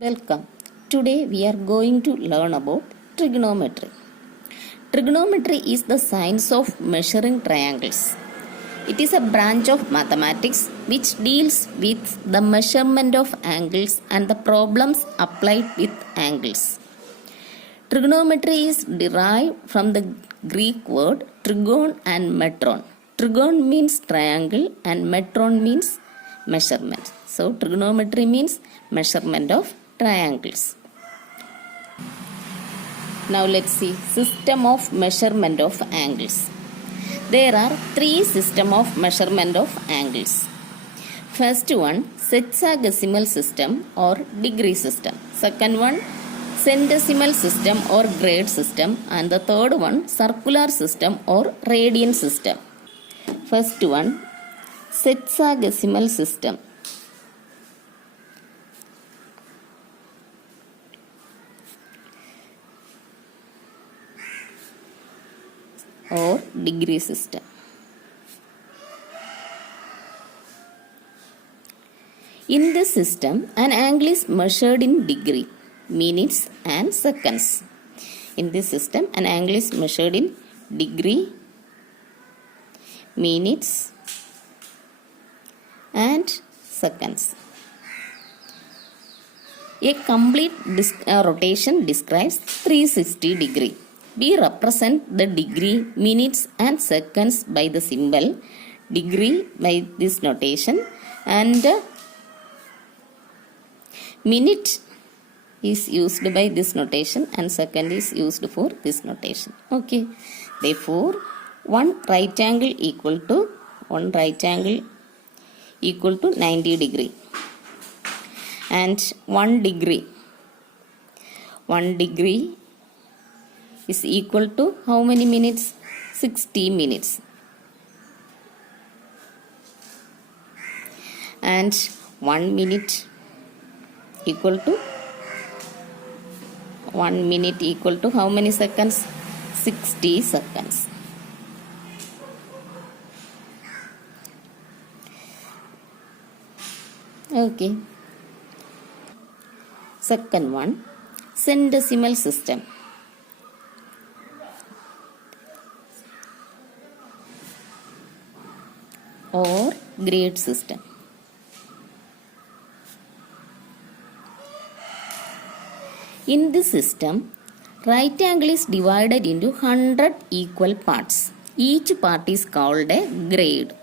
Welcome. Today we are going to learn about trigonometry. Trigonometry is the science of measuring triangles. It is a branch of mathematics which deals with the measurement of angles and the problems applied with angles. Trigonometry is derived from the Greek word trigon and metron. Trigon means triangle and metron means measurement. So trigonometry means measurement of triangles. Now let's see system of measurement of angles. There are three systems of measurement of angles. First one, sexagesimal system or degree system. Second one, centesimal system or grade system. And the third one, circular system or radian system. First one, sexagesimal system or degree system. In this system, an angle is measured in degree, minutes and seconds. In this system, an angle is measured in degree, minutes and seconds. A complete rotation describes 360 degree. We represent the degree, minutes and seconds by the symbol degree by this notation, and minute is used by this notation and second is used for this notation. Okay. Therefore, one right angle equal to 90 degree and 1 degree is equal to how many minutes? 60 minutes. And 1 minute equal to how many seconds? 60 seconds. Okay. Second one, centesimal system or grade system. In this system, right angle is divided into 100 equal parts. Each part is called a grade,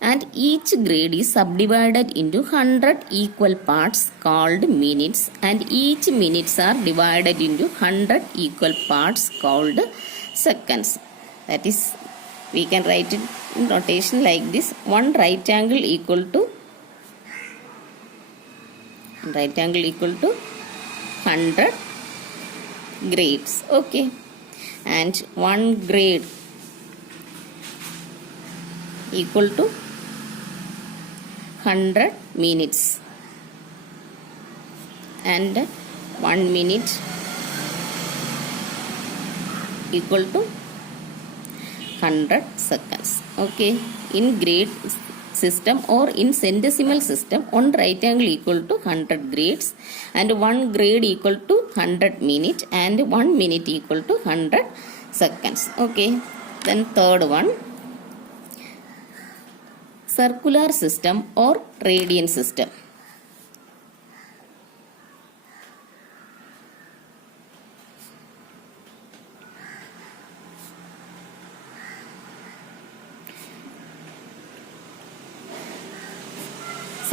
and each grade is subdivided into 100 equal parts called minutes, and each minutes are divided into 100 equal parts called seconds. That is, we can write it in notation like this: one right angle equal to 100 grades. Okay. And one grade equal to 100 minutes, and 1 minute equal to 100 seconds. Okay. In grade system or in centesimal system, one right angle equal to 100 grades and one grade equal to 100 minutes and 1 minute equal to 100 seconds. Okay. Then third one, circular system or radian system.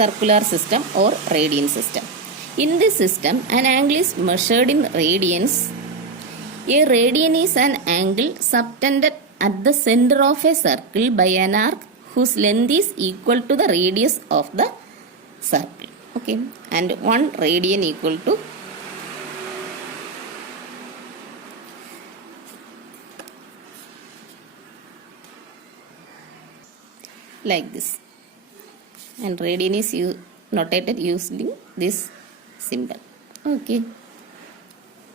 Circular system or radian system. In this system, an angle is measured in radians. A radian is an angle subtended at the center of a circle by an arc whose length is equal to the radius of the circle. Okay. And 1 radian equal to like this. And radian is notated using this symbol. Okay.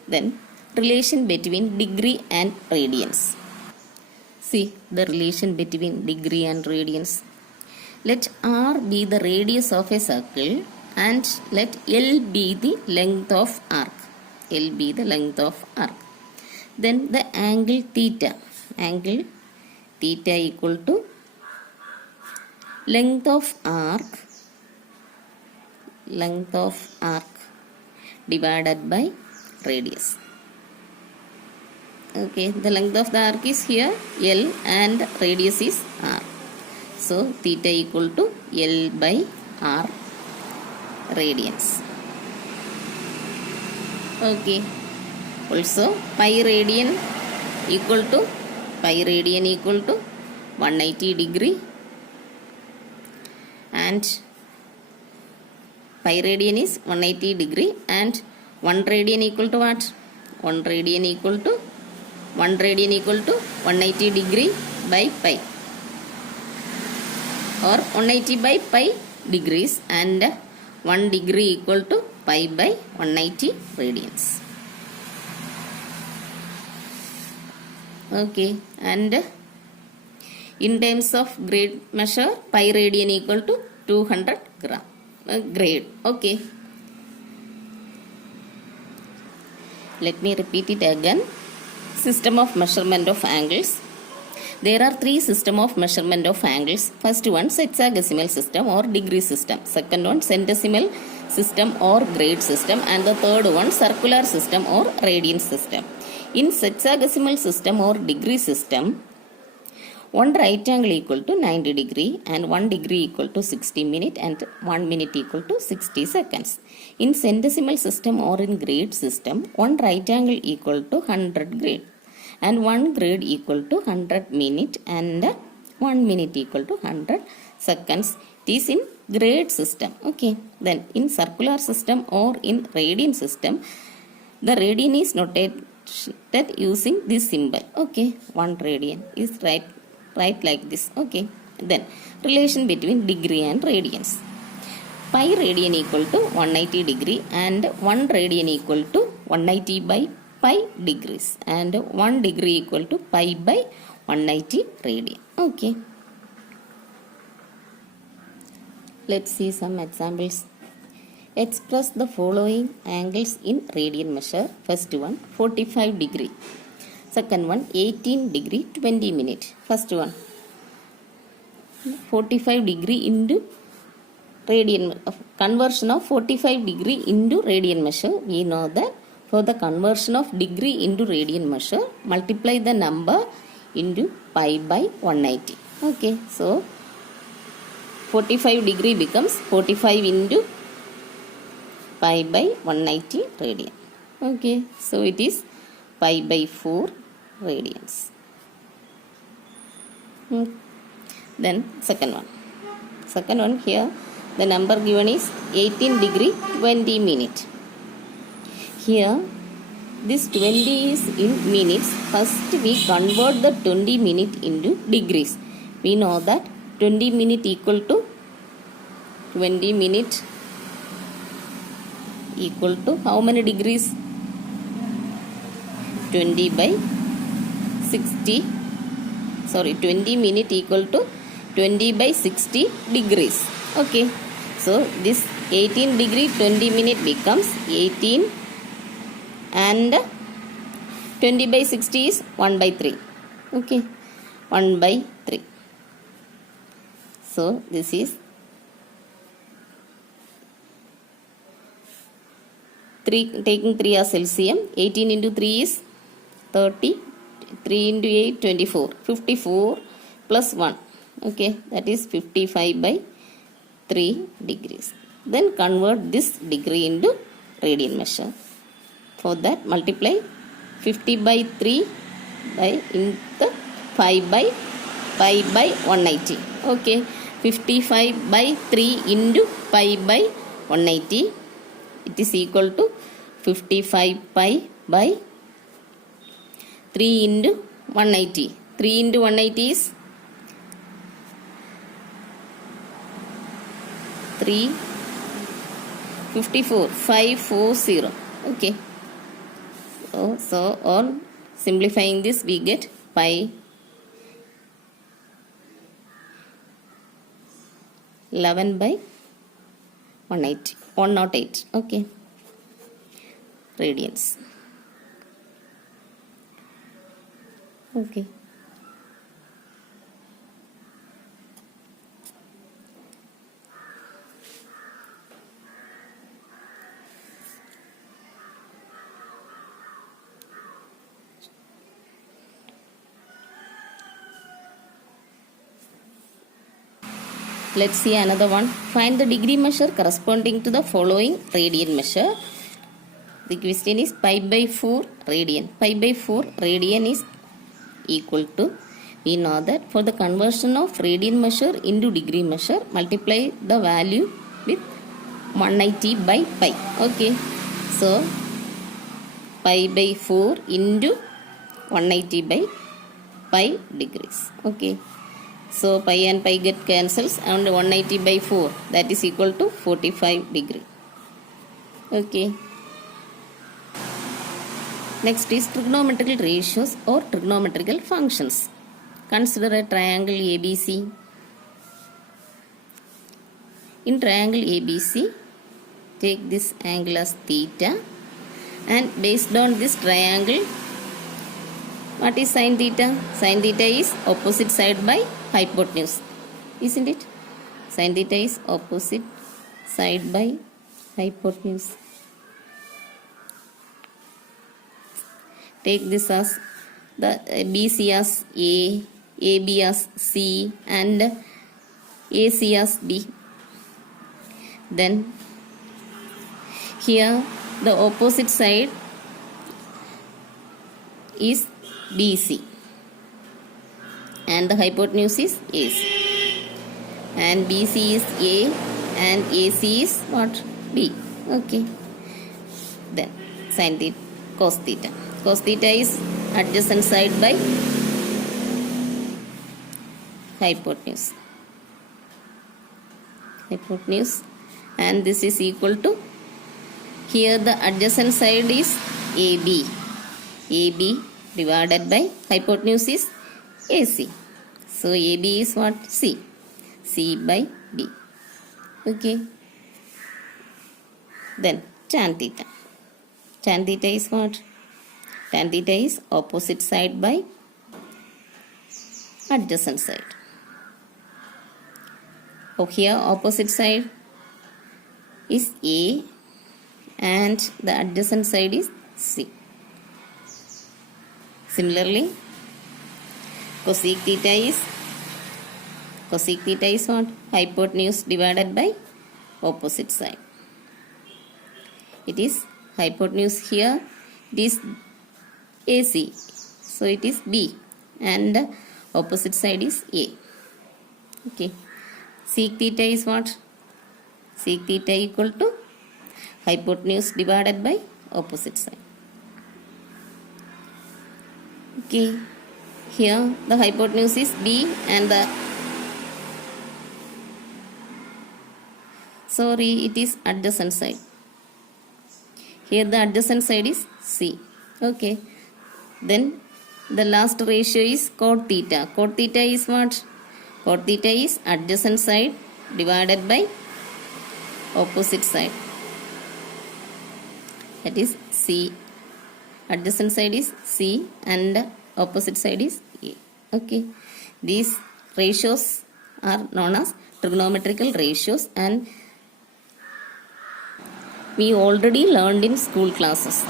Then relation between degree and radians. See the relation between degree and radians. Let R be the radius of a circle and let L be the length of arc. L be the length of arc. Then the angle theta. Angle theta equal to length of arc divided by radius. Okay, the length of the arc is here L and radius is r. So theta equal to L by r radians. Okay, also pi radian equal to 180 degree, and pi radian is 180 degree, and 1 radian equal to what? 1 radian equal to 180 degree by pi, or 180 by pi degrees, and 1 degree equal to pi by 180 radians. Okay, and in terms of grade measure, pi radian equal to 200 gram grade. Okay, let me repeat it again. System of measurement of angles. There are 3 system of measurement of angles. First one, sexagesimal system or degree system. Second one, centesimal system or grade system. And the third one, circular system or radian system. In sexagesimal system or degree system, one right angle equal to 90 degree, and 1 degree equal to 60 minutes, and 1 minute equal to 60 seconds. In centesimal system or in grade system, one right angle equal to 100 grade, and 1 grade equal to 100 minute, and 1 minute equal to 100 seconds. It is in grade system. Okay, then in circular system or in radian system, the radian is notated using this symbol. Okay, 1 radian is right like this. Okay, then relation between degree and radians. Pi radian equal to 180 degree, and 1 radian equal to 180 by pi degrees, and 1 degree equal to pi by 180 radian. Okay, let's see some examples. Express the following angles in radian measure. First one, 45 degree. Second one, 18 degree 20 minutes. First one, 45 degree into radian, conversion of 45 degree into radian measure. We know that for the conversion of degree into radian measure, multiply the number into pi by 180. Okay, so 45 degree becomes 45 into pi by 180 radian. Okay, so it is pi by 4 radians. Then second one here, the number given is 18 degree 20 minutes. Here this 20 is in minutes. First we convert the 20 minute into degrees. We know that 20 minute equal to 20 minute equal to how many degrees? 20 by 60. 20 minute equal to 20 by 60 degrees. Okay, so this 18 degree 20 minute becomes 18, and 20 by 60 is 1 by 3. Okay, 1 by 3. So this is 3, taking 3 as LCM. 18 into 3 is 30. 3 into 8, 24. 54 plus 1. Okay, that is 55 by 3 degrees. Then convert this degree into radian measure. For that, multiply 50 by 3 by into 5 by 180. Okay, 55 by 3 into pi by 180. It is equal to 55 pi by 3 into 180. 3 into 180 is 354. 540. Okay. So on simplifying this, we get pi 11 by 180. 108. Okay. Radians. Okay. Let's see another one. Find the degree measure corresponding to the following radian measure. The question is pi by 4 radian. Pi by 4 radian is equal to, we know that for the conversion of radian measure into degree measure, multiply the value with 180 by pi. Okay. So, pi by 4 into 180 by pi degrees. Okay. So, pi and pi get cancels and 180 by 4, that is equal to 45 degree. Okay. Next is trigonometrical ratios or trigonometrical functions. Consider a triangle ABC. In triangle ABC, take this angle as theta, and based on this triangle, what is sin theta? Sin theta is opposite side by hypotenuse, isn't it? Sin theta is opposite side by hypotenuse. Take this as the BC as A, AB as C, and AC as B. Then here the opposite side is BC and the hypotenuse is AC, and BC is A and AC is what? B. Okay. Then sin theta, cos theta. Cos theta is adjacent side by hypotenuse. Hypotenuse, and this is equal to, here the adjacent side is AB. AB divided by hypotenuse is AC. So AB is what? C. C by B. Okay. Then tan theta. Tan theta is what? Tan theta is opposite side by adjacent side. Oh, here opposite side is A and the adjacent side is C. Similarly, cosec theta is what? Hypotenuse divided by opposite side. It is hypotenuse here, it is AC, so it is B, and opposite side is A. Okay. Sec theta is what? Sec theta equal to hypotenuse divided by opposite side. Okay. Here the hypotenuse is B and the, sorry, it is adjacent side. Here the adjacent side is C. Okay. Then the last ratio is cot theta. Cot theta is what? Cot theta is adjacent side divided by opposite side. That is C. Adjacent side is C and opposite side is A. Okay. These ratios are known as trigonometrical ratios, and we already learned in school classes,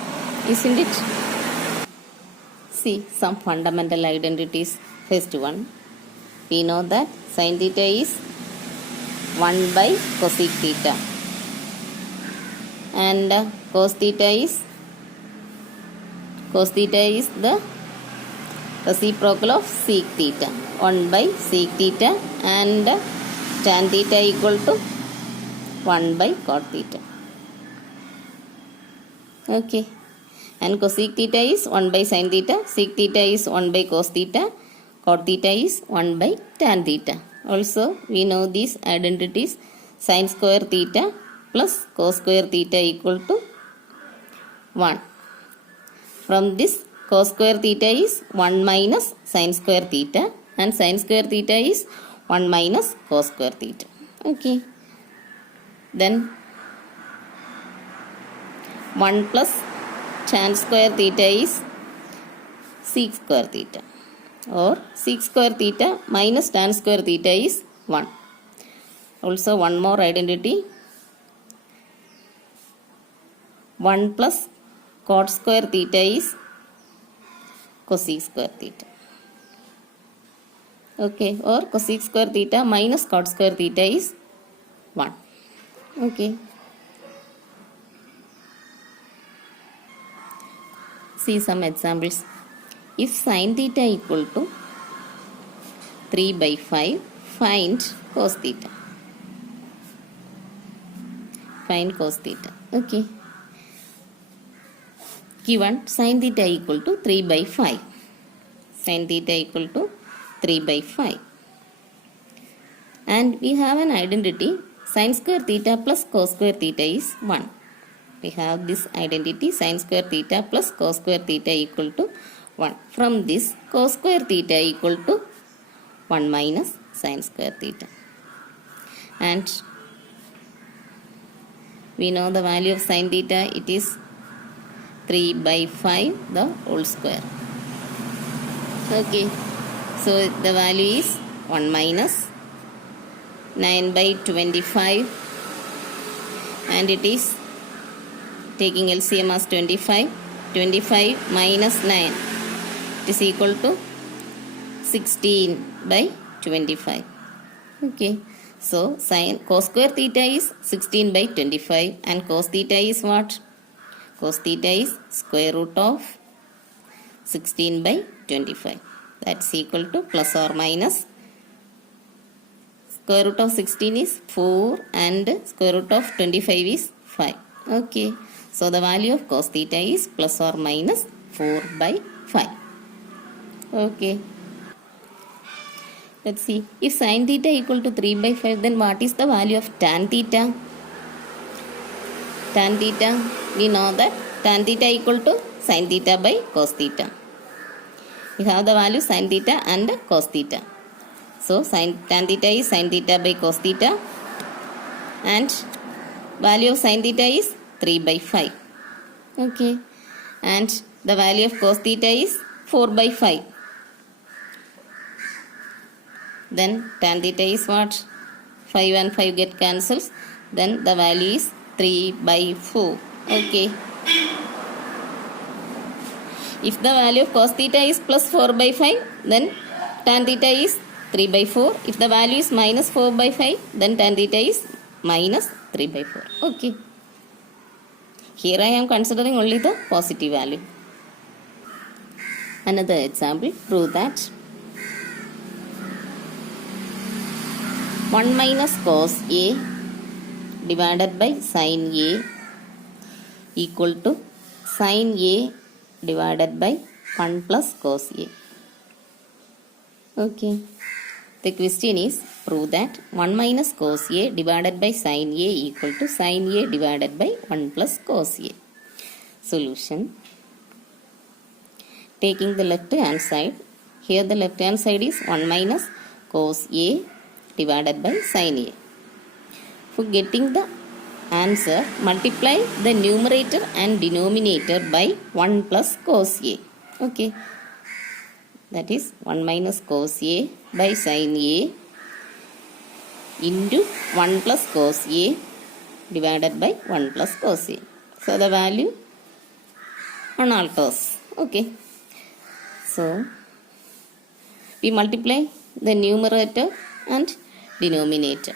isn't it? See some fundamental identities. First one, we know that sin theta is 1 by cosec theta, and cos theta is the reciprocal of sec theta, 1 by sec theta, and tan theta equal to 1 by cot theta. Okay. And cosec theta is 1 by sin theta, sec theta is 1 by cos theta, cot theta is 1 by tan theta. Also, we know these identities: sin square theta plus cos square theta equal to 1. From this, cos square theta is 1 minus sin square theta, and sin square theta is 1 minus cos square theta. Okay. Then 1 plus tan square theta is sec square theta, or sec square theta minus tan square theta is 1. Also one more identity, 1 plus cot square theta is cosec square theta. Okay, or cosec square theta minus cot square theta is 1. Okay. See some examples. If sin theta equal to 3 by 5, find cos theta. Find cos theta. Okay. Given sin theta equal to 3 by 5. Sin theta equal to 3 by 5. And we have an identity, sin square theta plus cos square theta is 1. We have this identity, sin square theta plus cos square theta equal to 1. From this, cos square theta equal to 1 minus sin square theta. And we know the value of sin theta, it is 3 by 5 the whole square. Okay, so the value is 1 minus 9 by 25, and it is taking LCM as 25. 25 minus 9, it is equal to 16 by 25. Okay, so sin cos square theta is 16 by 25, and cos theta is what? Cos theta is square root of 16 by 25. That's equal to plus or minus. Square root of 16 is 4 and square root of 25 is 5. Okay. So the value of cos theta is plus or minus 4 by 5. Okay. Let's see. If sin theta equal to 3 by 5, then what is the value of tan theta? Tan theta, we know that tan theta equal to sin theta by cos theta. We have the value sin theta and cos theta. So tan theta is sin theta by cos theta, and value of sin theta is 3 by 5. Okay, and the value of cos theta is 4 by 5. Then tan theta is what? 5 and 5 get cancels. Then the value is 3 by 4. Okay. If the value of cos theta is plus 4 by 5, then tan theta is 3 by 4. If the value is minus 4 by 5, then tan theta is minus 3 by 4. Okay. Here I am considering only the positive value. Another example, prove that 1 minus cos A divided by sin A equal to sin A divided by 1 plus cos A. Okay. The question is, prove that 1 minus cos A divided by sin A equal to sin A divided by 1 plus cos A. Solution. Taking the left hand side, here the left hand side is 1 minus cos A divided by sin A. For getting the answer, multiply the numerator and denominator by 1 plus cos A. Okay. That is 1 minus cos A by sin A into 1 plus cos A divided by 1 plus cos A. So the value unalters. Okay. So we multiply the numerator and denominator.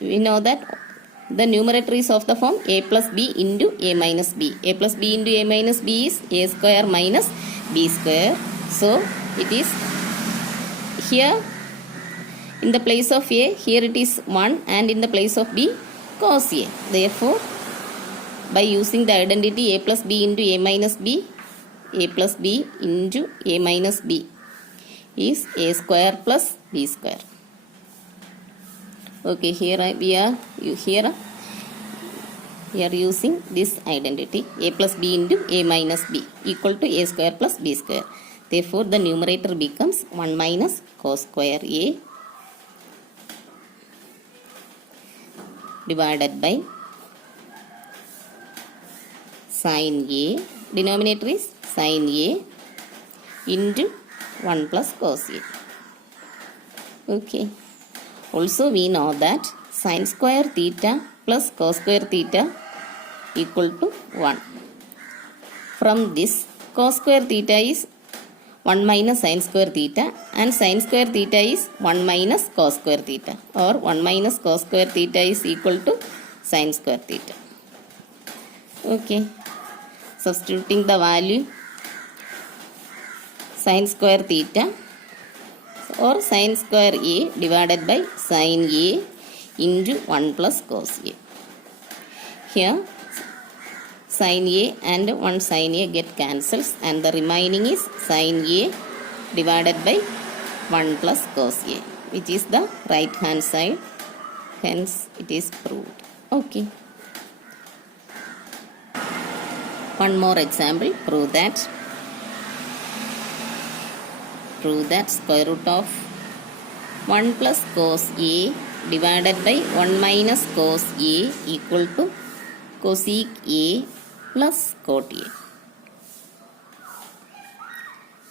We know that the numerator is of the form a plus b into a minus b. A plus b into a minus b is a square minus b square. So it is here in the place of a, here it is 1, and in the place of b, cos a. Therefore, by using the identity a plus b into a minus b, a plus b into a minus b is a square plus b square. Okay, here we are using this identity a plus b into a minus b equal to a square plus b square. Therefore, the numerator becomes 1 minus cos square a divided by sin A, denominator is sin A into 1 plus cos A. Okay. Also we know that sin square theta plus cos square theta equal to 1. From this, cos square theta is 1 minus sin square theta and sin square theta is 1 minus cos square theta, or 1 minus cos square theta is equal to sin square theta. Okay. Substituting the value, sin square theta or sin square A divided by sin A into 1 plus cos A. Here sin A and 1 sin A get cancels and the remaining is sin A divided by 1 plus cos A, which is the right hand side. Hence it is proved. Okay. One more example. Prove that square root of 1 plus cos A divided by 1 minus cos A equal to cosec A plus cot A.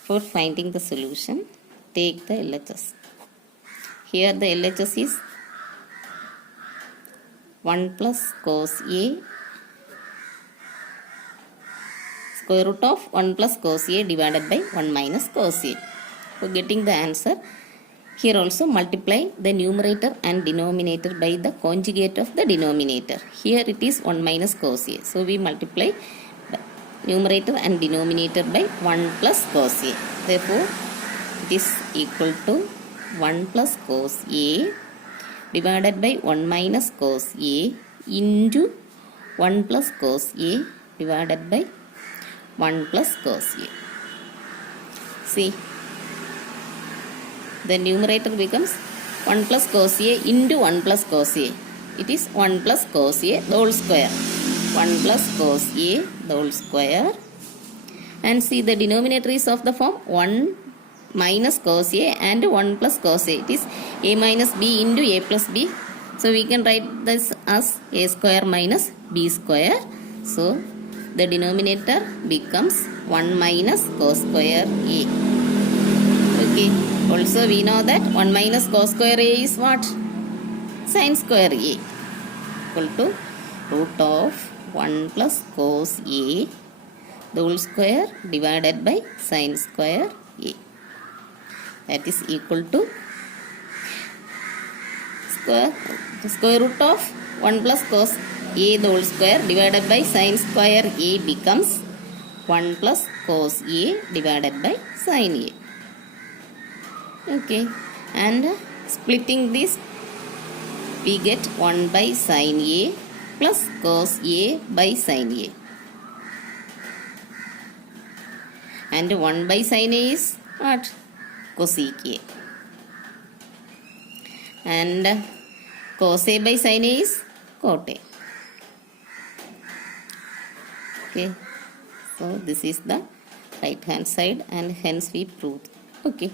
For finding the solution, take the LHS. Here the LHS is 1 plus cos A, square root of 1 plus cos A divided by 1 minus cos A. For getting the answer, here also multiply the numerator and denominator by the conjugate of the denominator. Here it is 1 minus cos A. So we multiply the numerator and denominator by 1 plus cos A. Therefore, it is equal to 1 plus cos A divided by 1 minus cos A into 1 plus cos A divided by 1 plus cos A. See, the numerator becomes 1 plus cos A into 1 plus cos A. It is 1 plus cos A the whole square. 1 plus cos A the whole square. And see, the denominator is of the form 1 minus cos A and 1 plus cos A. It is A minus B into A plus B. So we can write this as A square minus B square. So the denominator becomes 1 minus cos square A. Okay. Also we know that 1 minus cos square A is what? Sin square A equal to root of 1 plus cos A the whole square divided by sin square A. That is equal to square root of 1 plus cos A the whole square divided by sin square A becomes 1 plus cos A divided by sin A. Okay, and splitting this, we get 1 by sin A plus cos A by sin A. And 1 by sin A is what? Cosec A. And cos A by sin A is cot A. Okay, so this is the right hand side and hence we proved. Okay.